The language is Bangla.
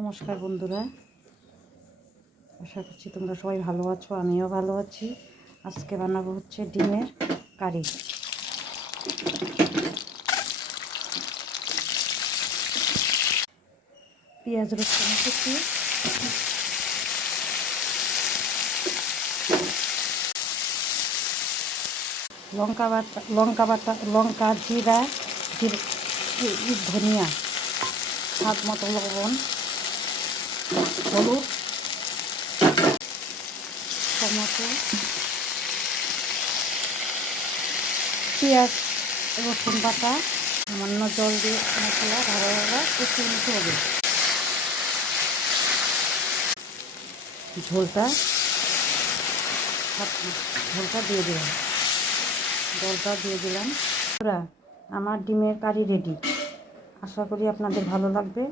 নমস্কার বন্ধুরা, আশা করছি তোমরা সবাই ভালো আছো। আমিও ভালো আছি। আজকে বানাবো হচ্ছে ডিমের কারি। পেঁয়াজ রসুন কুচি, লঙ্কা জিরা, ধনিয়া, স্বাদ মতো লবণ, হলুদ, টমেটো, পেঁয়াজ রসুন বাটা, সামান্য জল দিয়ে মশলা ভালোভাবে কষিয়ে নিতে হবে। ঝোলটা দিয়ে দিলাম, জলটা দিয়ে দিলাম। আমার ডিমের কারি রেডি। আশা করি আপনাদের ভালো লাগবে।